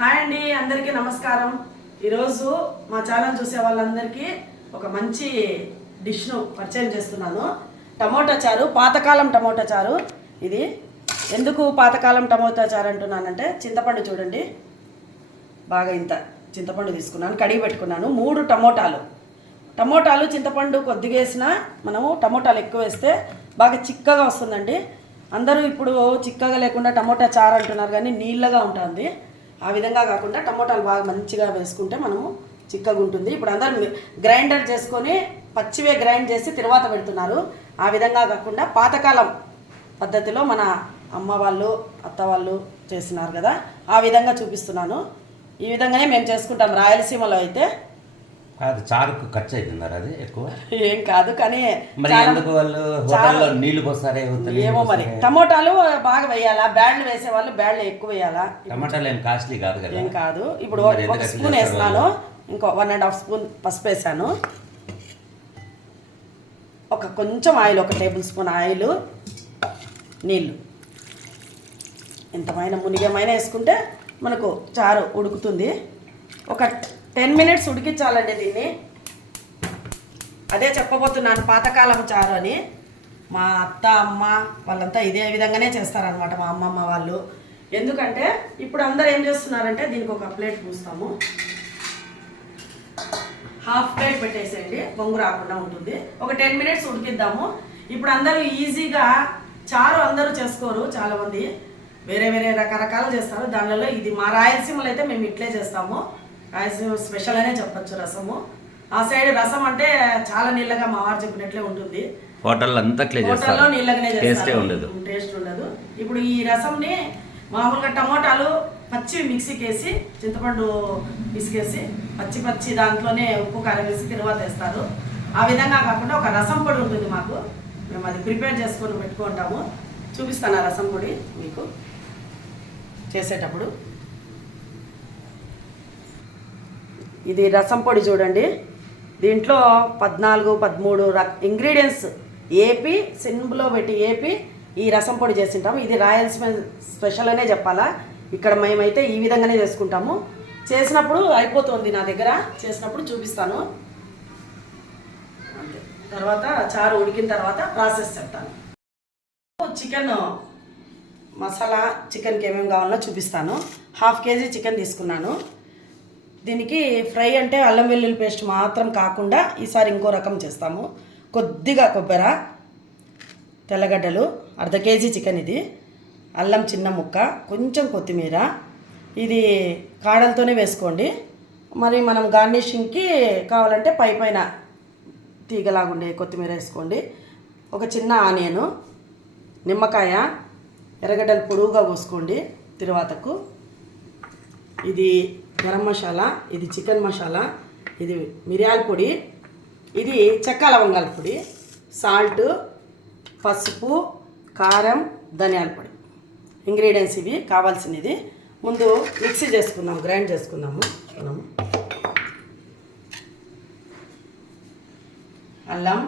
Hi అండి, అందరికీ నమస్కారం. ఈరోజు మా ఛానల్ చూసే వాళ్ళందరికీ ఒక మంచి డిష్ను పరిచయం చేస్తున్నాను. టమోటా చారు, పాతకాలం టమోటా చారు. ఇది ఎందుకు పాతకాలం టమోటా చారు అంటున్నానంటే, చింతపండు చూడండి, బాగా ఇంత చింతపండు తీసుకున్నాను, కడిగి పెట్టుకున్నాను. 3 టమోటాలు చింతపండు కొద్దిగా వేసినా మనము టమోటాలు ఎక్కువ వేస్తే బాగా చిక్కగా వస్తుందండి. అందరూ ఇప్పుడు చిక్కగా లేకుండా టమోటా చారు అంటున్నారు, కానీ నీళ్ళగా ఉంటుంది. ఆ విధంగా కాకుండా టమోటాలు బాగా మంచిగా వేసుకుంటే మనము చిక్కగా ఉంటుంది. ఇప్పుడు అందరూ గ్రైండర్ చేసుకొని పచ్చివే గ్రైండ్ చేసి తర్వాత పెడుతున్నారు. ఆ విధంగా కాకుండా పాతకాలం పద్ధతిలో మన అమ్మ వాళ్ళు, అత్త వాళ్ళు చేస్తున్నారు కదా, ఆ విధంగా చూపిస్తున్నాను. ఈ విధంగానే మేము చేసుకుంటాం. రాయలసీమలో అయితే అది చారుకు ఖర్చు అవుతున్నారు, అది ఎక్కువ ఏం కాదు, కానీ మరి ఎందుకు వాళ్ళు హోటల్లో నీళ్లు పోస్తారే? ఏమో మరి. టమోటాలు బాగా వేయాలా, బ్యాడ్లు వేసే వాళ్ళు బ్యాడ్లు ఎక్కువ వేయాలా. టమాటాలు ఏం కాస్ట్లీ కాదు కదా. ఏం కాదు. ఇప్పుడు 1 స్పూన్ వేస్తున్నాను, ఇంకో 1.5 స్పూన్ పసుపు వేసాను, కొంచెం ఆయిల్, 1 టేబుల్ స్పూన్ ఆయిల్, నీళ్ళు ఇంతమైన మునిగమైన వేసుకుంటే మనకు చారు ఉడుకుతుంది. ఒక 10 మినిట్స్ ఉడికించాలండి దీన్ని. అదే చెప్పబోతున్నాను, పాతకాలం చారు అని. మా అత్త, అమ్మ వాళ్ళంతా ఇదే విధంగానే చేస్తారనమాట, మా అమ్మమ్మ వాళ్ళు. ఎందుకంటే ఇప్పుడు అందరూ ఏం చేస్తున్నారంటే, దీనికి ఒక ప్లేట్ పూస్తాము, హాఫ్ ప్లేట్ పెట్టేసేయండి, బొంగు రాకుండా ఉంటుంది. ఒక 10 మినిట్స్ ఉడికిద్దాము. ఇప్పుడు అందరూ ఈజీగా చారు అందరూ చేసుకోరు, చాలామంది వేరే వేరే రకరకాలు చేస్తారు. దానిలో ఇది మా రాయలసీమలో అయితే మేము ఇట్లే చేస్తాము. రాయలసీమ స్పెషల్ అనే చెప్పచ్చు రసము. ఆ సైడ్ రసం అంటే చాలా నీళ్ళగా మా వారు చెప్పినట్లే ఉంటుంది. హోటల్లో నీళ్ళగానే చేస్తారు, టేస్ట్ ఉండదు. ఇప్పుడు ఈ రసంని మామూలుగా టమోటాలు పచ్చి మిక్సీకి వేసి, చింతపండు పిసికేసి పచ్చి దాంట్లోనే ఉప్పు కారం వేసి తర్వాత వేస్తారు. ఆ విధంగా కాకుండా ఒక రసం పొడి ఉంటుంది మాకు, మేము అది ప్రిపేర్ చేసుకొని పెట్టుకుంటాము. చూపిస్తాను ఆ రసం పొడి మీకు చేసేటప్పుడు. ఇది రసం పొడి చూడండి, దీంట్లో 14-13 ఇంగ్రీడియంట్స్ ఏపి సిమ్లో పెట్టి ఈ రసం పొడి చేసింటాము. ఇది రాయలసీమ స్పెషల్ అనే చెప్పాలా. ఇక్కడ మేమైతే ఈ విధంగానే చేసుకుంటాము. చేసినప్పుడు అయిపోతుంది నా దగ్గర, చేసినప్పుడు చూపిస్తాను. అంతే. తర్వాత చారు ఉడికిన తర్వాత ప్రాసెస్ చెప్తాను. చికెన్ మసాలా, చికెన్కి ఏమేమి కావాలో చూపిస్తాను. 1/2 కేజీ చికెన్ తీసుకున్నాను. దీనికి ఫ్రై అంటే అల్లం వెల్లుల్లి పేస్ట్ మాత్రం కాకుండా ఈసారి ఇంకో రకం చేస్తాము. కొద్దిగా కొబ్బరి, తెల్లగడ్డలు, 1/2 కేజీ చికెన్ ఇది, అల్లం చిన్న ముక్క, కొంచెం కొత్తిమీర. ఇది కాడలతోనే వేసుకోండి. మరి మనం గార్నిషింగ్కి కావాలంటే పైన తీగలాగుండే కొత్తిమీర వేసుకోండి. ఒక చిన్న ఆనియను, నిమ్మకాయ, ఎర్రగడ్డలు పొడువుగా కోసుకోండి తిరువాతకు. ఇది గరం మసాలా, ఇది చికెన్ మసాలా, ఇది మిరియాల పొడి, ఇది చెక్క లవంగాల పొడి, సాల్ట్, పసుపు, కారం, ధనియాల పొడి. ఇంగ్రీడియంట్స్ ఇవి కావాల్సినది. ముందు మిక్సీ చేసుకుందాం, గ్రైండ్ చేసుకుందాము. మనము అల్లం,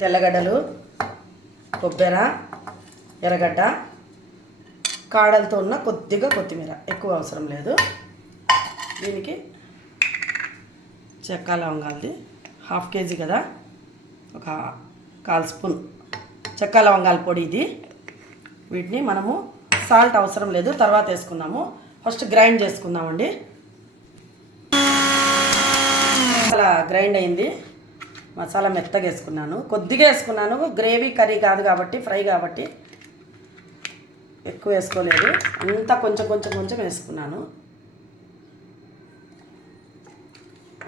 తెల్లగడ్డలు, కొబ్బరి, ఎర్రగడ్డ, కాడలతో ఉన్న కొద్దిగా కొత్తిమీర, ఎక్కువ అవసరం లేదు. దీనికి చెక్క లవంగాలది 1/2 కేజీ కదా, ఒక 1/4 స్పూన్ చెక్క లవంగాల పొడి ఇది. వీటిని మనము సాల్ట్ అవసరం లేదు, తర్వాత వేసుకుందాము. ఫస్ట్ గ్రైండ్ చేసుకుందామండి. మసాలా గ్రైండ్ అయింది, మసాలా మెత్తగా వేసుకున్నాను, కొద్దిగా వేసుకున్నాను. గ్రేవీ కర్రీ కాదు కాబట్టి, ఫ్రై కాబట్టి ఎక్కువ వేసుకోలేదు, అంతా కొంచెం వేసుకున్నాను.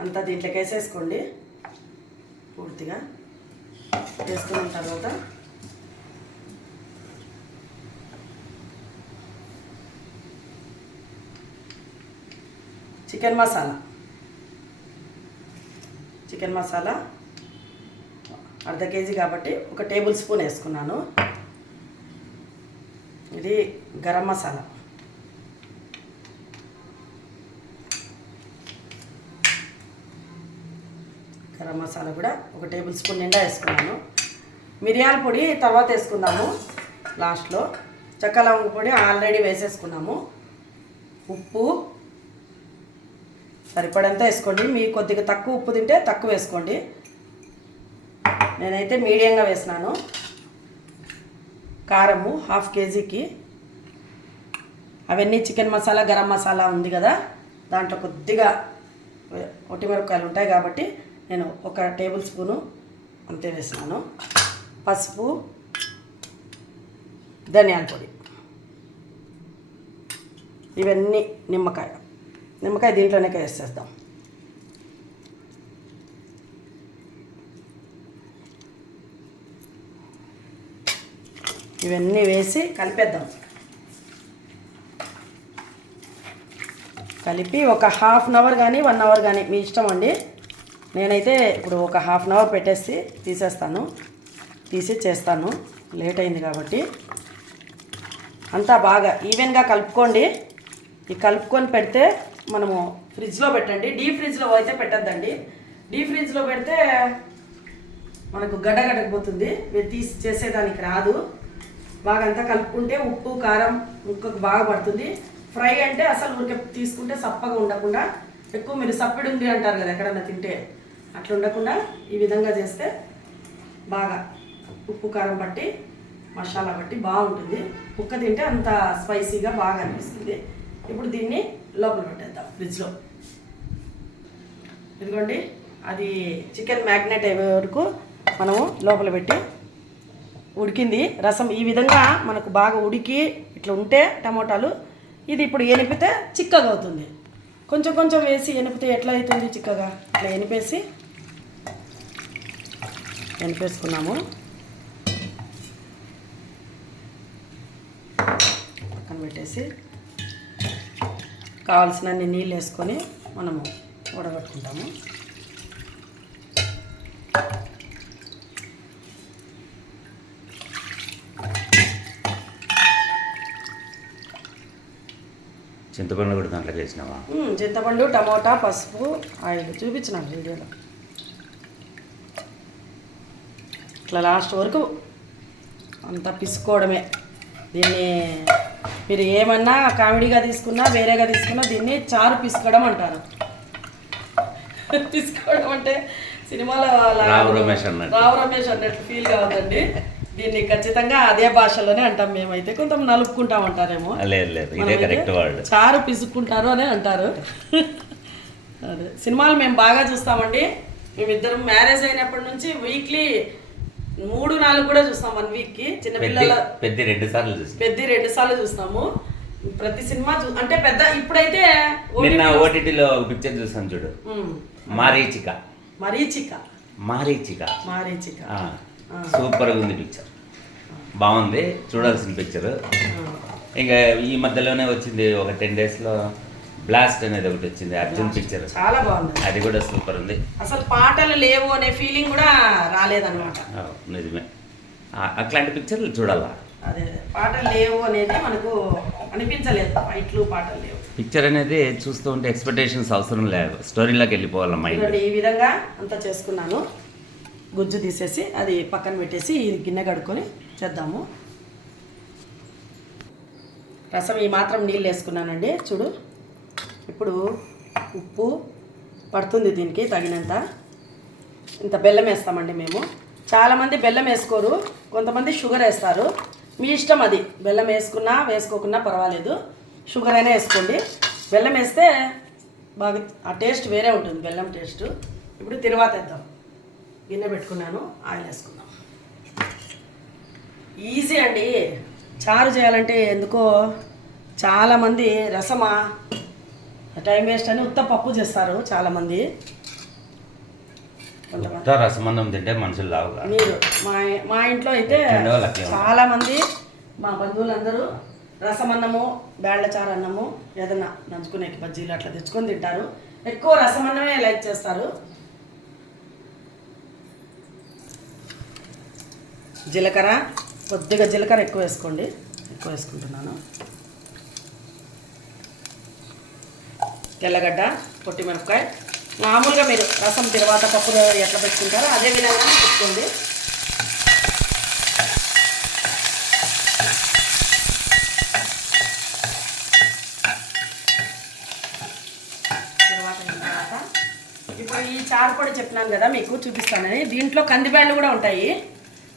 అంతా దీంట్లోకి వేసేసుకోండి. పూర్తిగా వేసుకున్న తర్వాత చికెన్ మసాలా 1/2 కేజీ కాబట్టి 1 టేబుల్ స్పూన్ వేసుకున్నాను. ఇది గరం మసాలా, కూడా 1 టేబుల్ స్పూన్ నిండా వేసుకున్నాను. మిరియాల పొడి తర్వాత వేసుకుందాము లాస్ట్లో. చెక్క లవంగ పొడి ఆల్రెడీ వేసేసుకున్నాము. ఉప్పు సరిపడంత వేసుకోండి. మీకు కొద్దిగా తక్కువ ఉప్పు తింటే తక్కువ వేసుకోండి. నేనైతే మీడియంగా వేసినాను. కారము 1/2 కేజీకి. అవన్నీ చికెన్ మసాలా, గరం మసాలా ఉంది కదా, దాంట్లో కొద్దిగా ఒట్టిమిరపకాయలు ఉంటాయి కాబట్టి నేను 1 టేబుల్ స్పూను అంతే వేసినాను. పసుపు, ధనియాల పొడి, ఇవన్నీ నిమ్మకాయ దీంట్లోనే వేసేద్దాం. ఇవన్నీ వేసి కలిపేద్దాం. కలిపి ఒక 1/2 అవర్ కానీ 1 అవర్ కానీ మీ ఇష్టం అండి. నేనైతే ఇప్పుడు ఒక 1/2 అవర్ పెట్టేసి తీసి చేస్తాను. లేట్ అయింది కాబట్టి అంతా బాగా ఈవెన్గా కలుపుకోండి. ఈ కలుపుకొని పెడితే మనము ఫ్రిడ్జ్లో పెట్టండి. డీప్ ఫ్రిడ్జ్లో అయితే పెట్టద్దండి. డీప్ ఫ్రిడ్జ్లో పెడితే మనకు గడ్డగడ్డకపోతుంది, తీసి చేసేదానికి రాదు. బాగా అంతా కలుపుకుంటే ఉప్పు కారం ముక్కకు బాగా పడుతుంది. ఫ్రై అంటే అసలు ఊరికే తీసుకుంటే సప్పగా ఉండకుండా, ఎక్కువ మీరు సప్పిడి ఉంది అంటారు కదా ఎక్కడన్నా తింటే, అట్లా ఉండకుండా ఈ విధంగా చేస్తే బాగా ఉప్పు కారం బట్టి మసాలా బట్టి బాగుంటుంది. ముక్క తింటే అంత స్పైసీగా బాగా అనిపిస్తుంది. ఇప్పుడు దీన్ని లోపల పెట్టేద్దాం ఫ్రిడ్జ్లో. ఇదిగోండి, అది చికెన్ మ్యాగ్నేట్ అయ్యే వరకు మనము లోపల పెట్టి ఉడికింది. రసం ఈ విధంగా మనకు బాగా ఉడికి ఇట్లా ఉంటే టమోటాలు, ఇది ఇప్పుడు ఎనిపితే చిక్కగా అవుతుంది. కొంచెం కొంచెం వేసి ఎనిపితే ఎట్లా అవుతుంది చిక్కగా, ఇట్లా ఎనిపేసుకున్నాము. పక్కన పెట్టేసి కావాల్సినన్ని నీళ్ళు వేసుకొని మనము ఉడగట్టుకుంటాము. చింతపండు కూడా దాంట్లో వేసినావా? చింతపండు, టమోటా, పసుపు, ఆయిల్ చూపించినాను వీడియోలో. ఇట్లా లాస్ట్ వరకు అంతా పిసుకోవడమే. దీన్ని మీరు ఏమన్నా కామెడీగా తీసుకున్నా వేరేగా తీసుకున్నా దీన్ని చారు పిసుకోవడం అంటారు. పిసుకోవడం అంటే సినిమాలో రావు రమేష్ అన్నట్టు ఫీల్ కావద్దండి. దీన్ని ఖచ్చితంగా అదే భాషలోనే అంటాం మేమైతే. కొంత నలుపుకుంటాం అంటారేమో, చారు పిసుక్కుంటారు అని అంటారు. అదే సినిమాలు మేము బాగా చూస్తామండి. మేమిద్దరం మ్యారేజ్ అయినప్పటి నుంచి వీక్లీ 3-4 కూడా చూస్తాం. 1 వీక్కి. చిన్నపిల్లల పెద్ద 2 సార్లు చూస్తాము. ప్రతి సినిమా అంటే పెద్ద. ఇప్పుడైతే నిన్న ఓటీటీలో పిక్చర్ చూస్తాను చూడు, మరీచిక సూపర్గా ఉంది పిక్చర్, బాగుంది, చూడాల్సిన పిక్చర్. ఇంకా ఈ మధ్యలోనే వచ్చింది ఒక 10 డేస్లో బ్లాస్ట్ అనేది ఒకటి వచ్చింది, అర్జున్ పిక్చర్, చాలా బాగుంది. అది కూడా సూపర్ ఉంది. అసలు పాటలు లేవు అనే ఫీలింగ్ కూడా రాలేదన్నమాట. నిజమే, అట్లాంటి పిక్చర్లు చూడాలా. అదే పాటలు లేవు అనేది మనకు అనిపించలేదు. ఫైట్లు పాటలు లేవు. పిక్చర్ అనేది చూస్తూ ఉంటే ఎక్స్పెక్టేషన్స్ అవసరం లేదు, స్టోరీలోకి వెళ్ళిపోవాలి మైండ్. ఈ విధంగా అంతా చేసుకున్నాను. గుజ్జు తీసేసి అది పక్కన పెట్టేసి ఇది గిన్నె కడుక్కొని చేద్దాము. రసం ఈ మాత్రం నీళ్ళు వేసుకున్నానండి చూడు. ఇప్పుడు ఉప్పు పడుతుంది దీనికి తగినంత. ఇంత బెల్లం వేస్తామండి మేము. చాలామంది బెల్లం వేసుకోరు, కొంతమంది షుగర్ వేస్తారు. మీ ఇష్టం అది. బెల్లం వేసుకున్నా వేసుకోకున్నా పర్వాలేదు, షుగర్ అయినా వేసుకోండి. బెల్లం వేస్తే బాగా ఆ టేస్ట్ వేరే ఉంటుంది, బెల్లం టేస్ట్. ఇప్పుడు తిరువాత వేద్దాం. గిన్నె పెట్టుకున్నాను, ఆయిల్ వేసుకుందాం. ఈజీ అండి చారు చేయాలంటే. ఎందుకో చాలామంది రసమా టైం వేస్ట్ అని ఉత్త పప్పు చేస్తారు చాలామంది. రసమన్నం తింటే మనుషులు లావు. మీరు మా ఇంట్లో అయితే చాలామంది మా బంధువులందరూ రసమన్నము, బేళ్ల చారు అన్నము, ఏదన్నా నంచుకునే బజ్జీలు అట్లా తెచ్చుకొని తింటారు. ఎక్కువ రసమన్నమే లైక్ చేస్తారు. జీలకర్ర, కొద్దిగా జీలకర్ర ఎక్కువ వేసుకోండి. ఎక్కువ వేసుకుంటున్నాను. తెల్లగడ్డ, పొట్టి మిరపకాయ. మామూలుగా మీరు రసం తర్వాత పప్పు ఎట్లా పెట్టుకుంటారో అదే విధంగా పెట్టుకోండి. ఇప్పుడు ఈ చారు పొడి చెప్పినాను కదా మీకు చూపిస్తానని, దీంట్లో కందిబ్యాళ్ళు కూడా ఉంటాయి.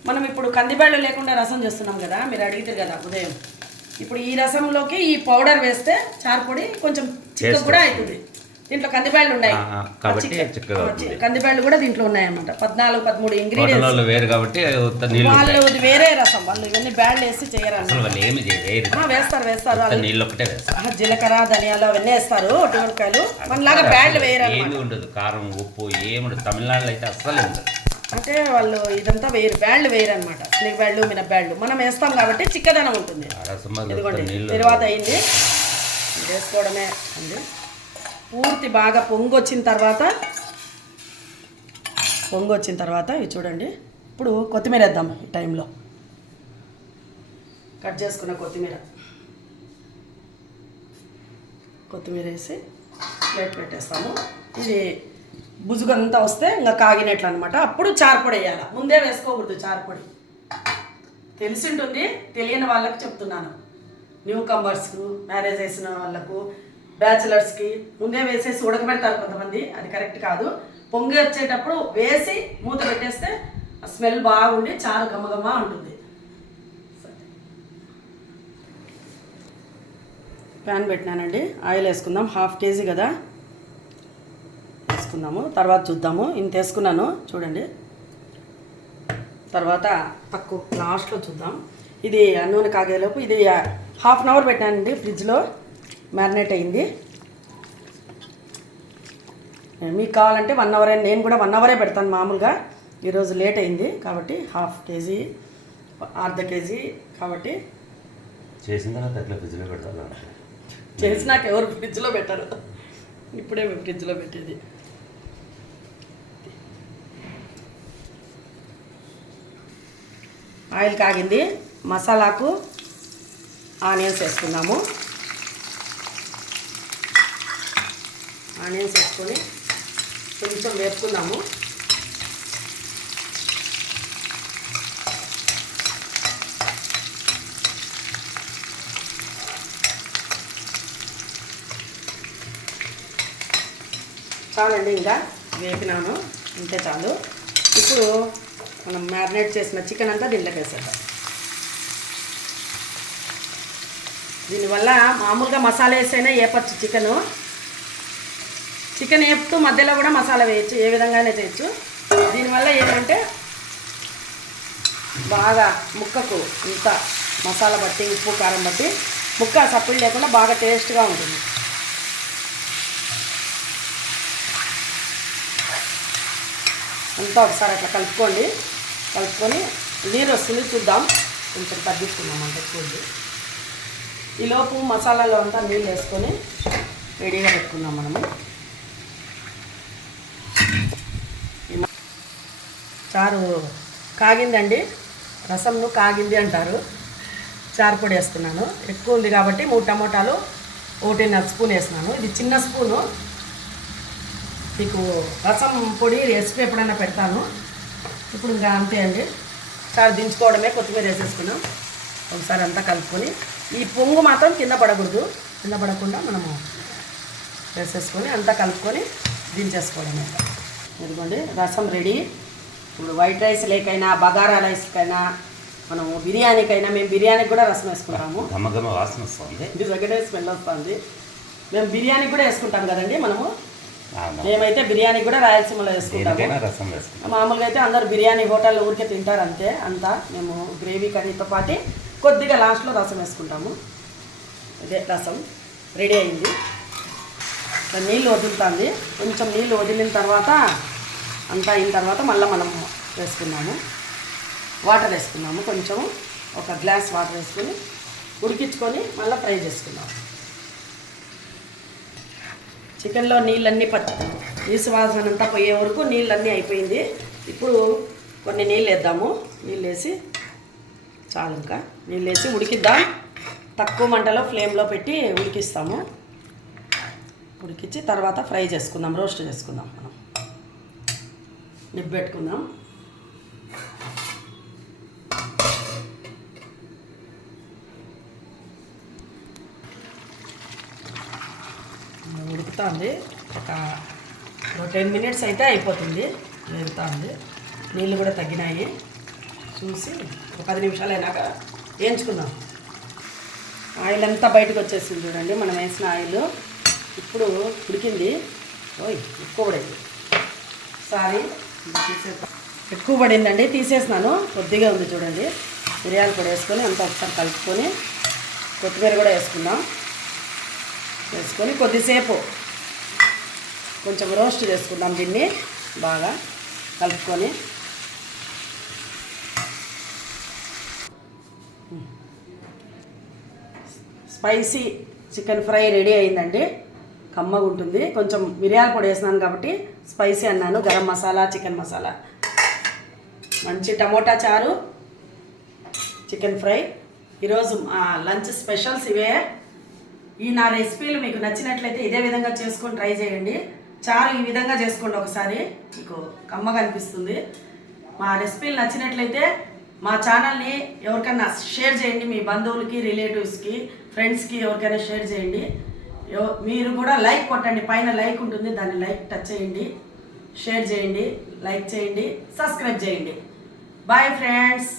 మనం ఇప్పుడు కందిబ్యాళ్ళు లేకుండా రసం చేస్తున్నాం కదా, మీరు అడిగితే కదా ఉదయం. ఇప్పుడు ఈ రసంలోకి ఈ పౌడర్ వేస్తే చారు పొడి కొంచెం చిక్క కూడా అవుతుంది. దీంట్లో కందిబ్యాళ్ళు ఉన్నాయి కాబట్టి చిక్కగా అవుతుంది. కందిబ్యాళ్ళు కూడా దీంట్లో ఉన్నాయన్నమాట. 14-13 ఇంగ్రీడియంట్స్. హోటల్లో వేరు కాబట్టి నీళ్ళు వాళ్ళు వేరే రసం, వాళ్ళు ఇవన్నీ బ్యాళ్ళు వేసి చేయరు. అసలు వాళ్ళు ఏమి చేయరు, వేస్తారు నీళ్ళు ఒకటే వేస్తారు. జీలకర్ర ధనియాలు అవన్నీ వేస్తారు, ఒట్టిమిరపకాయలు. మనలాగా బ్యాళ్ళు వేయరు. ఏమి ఉండదు, కారం ఉప్పు ఏముండదు. తమిళనాడులో అయితే అస్సలు ఉండదు. అంటే వాళ్ళు ఇదంతా వేరు, బ్యాళ్ళు వేరు అనమాట. స్లిక్ బ్యాళ్ళు మినప్పాళ్ళు మనం వేస్తాం కాబట్టి చిక్కదనం ఉంటుంది. ఇదిగోండి తర్వాత అయింది, వేసుకోవడమే అండి. పూర్తి బాగా పొంగు వచ్చిన తర్వాత ఇవి చూడండి. ఇప్పుడు కొత్తిమీర వేద్దాం. ఈ టైంలో కట్ చేసుకున్న కొత్తిమీర వేసి ప్లేట్ పెట్టేస్తాము. ఇది బుజుగంతా వస్తే ఇంకా కాగినట్లు అనమాట. అప్పుడు చారుపొడి వేయాలి, ముందే వేసుకోకూడదు. చారుపొడి తెలిసి ఉంటుంది, తెలియని వాళ్ళకి చెప్తున్నాను. న్యూ కమర్స్కు, మ్యారేజ్ చేసిన వాళ్ళకు, బ్యాచిలర్స్కి ముందే వేసేసి ఉడకబెడతారు కొంతమంది. అది కరెక్ట్ కాదు. పొంగి వచ్చేటప్పుడు వేసి మూత పెట్టేస్తే స్మెల్ బాగుండి చాలా గమ్మగమ్మ ఉంటుంది. ప్యాన్ పెట్టినానండి, ఆయిల్ వేసుకుందాం. 1/2 కేజీ కదా, వేసుకుందాము. తర్వాత చూద్దాము. ఇంత వేసుకున్నాను చూడండి. తర్వాత తక్కువ లాస్ట్లో చూద్దాం. ఇది నూనె కాగేలోపు ఇది 1/2 అవర్ పెట్టానండి ఫ్రిడ్జ్లో, మ్యారినేట్ అయింది. మీకు కావాలంటే 1 అవర్, నేను కూడా 1 అవరే పెడతాను మామూలుగా. ఈరోజు లేట్ అయింది కాబట్టి 1/2 కేజీ, అర్ధ కేజీ కాబట్టి చేసిన తర్వాత ఎట్లా ఫ్రిడ్జ్లో పెడతాను. చేసినాక ఎవరు ఫ్రిడ్జ్లో పెట్టారు, ఇప్పుడే మేము ఫ్రిడ్జ్లో పెట్టేది. ఆయిల్ కాగింది, మసాలాకు ఆనియన్స్ వేసుకుందాము. ఆనియన్స్ వేసుకొని కొంచెం వేపుకుందాము. చాలండి, ఇంకా వేపినాను, ఇంతే చాలు. ఇప్పుడు మనం మ్యారినేట్ చేసిన చికెన్ అంతా దీంట్లోకి వేసేద్దాం. దీనివల్ల మామూలుగా మసాలా వేసైనా వేపచ్చు. చికెన్ వేపుతూ మధ్యలో కూడా మసాలా వేయచ్చు, ఏ విధంగానే చేయొచ్చు. దీనివల్ల ఏంటంటే బాగా ముక్కకు ఇంత మసాలా బట్టి, ఉప్పు కారం బట్టి ముక్క సప్పులు లేకుండా బాగా టేస్ట్గా ఉంటుంది. అంతా ఒకసారి అట్లా కలుపుకొని నీరు వస్తుంది చూద్దాం. కొంచెం తగ్గించుకుందాం అంటే చూద్ది. ఈలోపు మసాలాలో అంతా నీళ్ళు వేసుకొని రెడీగా పెట్టుకుందాం మనము. చారు కాగిందండి, రసంను కాగింది అంటారు. చారు పొడి వేస్తున్నాను, ఎక్కువ ఉంది కాబట్టి 3 టమోటాలు 1.5 స్పూన్ వేస్తున్నాను. ఇది చిన్న స్పూను. మీకు రసం పొడి రెసిపీ ఎప్పుడైనా పెడతాను. ఇప్పుడు ఇంకా అంతే అండి, చారు దించుకోవడమే. కొత్తిమీర వేసేసుకున్నాం. ఒకసారి అంతా కలుపుకొని ఈ పొంగు మాత్రం కింద పడకుండా మనము వేసేసుకొని అంతా కలుపుకొని దించేసుకోవడమే. ఇదిగోండి రసం రెడీ. ఇప్పుడు వైట్ రైస్ లేకైనా, బగారా రైస్కైనా, మనము బిర్యానీకైనా, మేము బిర్యానీకి కూడా రసం వేసుకుంటాము. వాసన వస్తుంది, నిజంగానే స్మెల్ వస్తుంది. మేము బిర్యానీకి కూడా వేసుకుంటాం కదండి. మేమైతే బిర్యానీ కూడా రాయలసీమలో వేసుకుంటాము. మామూలుగా అయితే అందరు బిర్యానీ హోటల్లో ఊరికే తింటారు అంతే. అంతా మేము గ్రేవీ కర్రీతో పాటు కొద్దిగా లాస్ట్లో రసం వేసుకుంటాము. ఇదే రసం రెడీ అయింది. నీళ్ళు వదులుతుంది. కొంచెం నీళ్ళు వదిలిన తర్వాత అంతా అయిన తర్వాత మళ్ళీ మనము వేసుకున్నాము, వాటర్ వేసుకున్నాము. కొంచెము 1 గ్లాస్ వాటర్ వేసుకొని ఉడికించుకొని మళ్ళీ ఫ్రై చేసుకున్నాము. చికెన్లో నీళ్ళన్నీ నీసు వాసన అంతా పోయే వరకు నీళ్ళన్నీ అయిపోయింది. ఇప్పుడు కొన్ని నీళ్ళు వేద్దాము. నీళ్ళు వేసి చాలు, ఇంకా నీళ్ళు వేసి ఉడికిద్దాం. తక్కువ మంటలో ఫ్లేమ్లో పెట్టి ఉడికిస్తాము. ఉడికించి తర్వాత ఫ్రై చేసుకుందాం, రోస్ట్ చేసుకుందాం. మనం నిబ్బెట్టుకుందాం. ఉడుకుతుంది. ఒక ఒక 10 మినిట్స్ అయితే అయిపోతుంది. వెళ్తా ఉంది, నీళ్ళు కూడా తగ్గినాయి. చూసి ఒక 10 నిమిషాలు అయినాక వేయించుకుందాం. ఆయిల్ అంతా బయటకు వచ్చేసింది చూడండి, మనం వేసిన ఆయిల్. ఇప్పుడు ఉడికింది. ఓయ్ ఎక్కువ పడింది, సారీ ఎక్కువ పడిందండి, తీసేసినాను. కొద్దిగా ఉంది చూడండి. మిరియాల పొడి వేసుకొని అంతా ఒకసారి కలుపుకొని కొత్తిమీర కూడా వేసుకుందాం. వేసుకొని కొద్దిసేపు కొంచెం రోస్ట్ చేసుకుందాం. దీన్ని బాగా కలుపుకొని స్పైసీ చికెన్ ఫ్రై రెడీ అయిందండి. కమ్మగా ఉంటుంది. కొంచెం మిరియాల పొడి వేసినాను కాబట్టి స్పైసీ అన్నాను. గరం మసాలా, చికెన్ మసాలా, మంచి టమోటా చారు, చికెన్ ఫ్రై. ఈరోజు లంచ్ స్పెషల్స్ ఇవే. ఈ నా రెసిపీలు మీకు నచ్చినట్లయితే ఇదే విధంగా చేసుకొని ట్రై చేయండి. చారు ఈ విధంగా చేసుకోండి ఒకసారి, మీకు కమ్మగా అనిపిస్తుంది. మా రెసిపీలు నచ్చినట్లయితే మా ఛానల్ని ఎవరికైనా షేర్ చేయండి. మీ బంధువులకి, రిలేటివ్స్కి, ఫ్రెండ్స్కి ఎవరికైనా షేర్ చేయండి. మీరు కూడా లైక్ కొట్టండి, పైన లైక్ ఉంటుంది, దాన్ని లైక్ టచ్ చేయండి, షేర్ చేయండి, లైక్ చేయండి, సబ్స్క్రైబ్ చేయండి. Bye friends.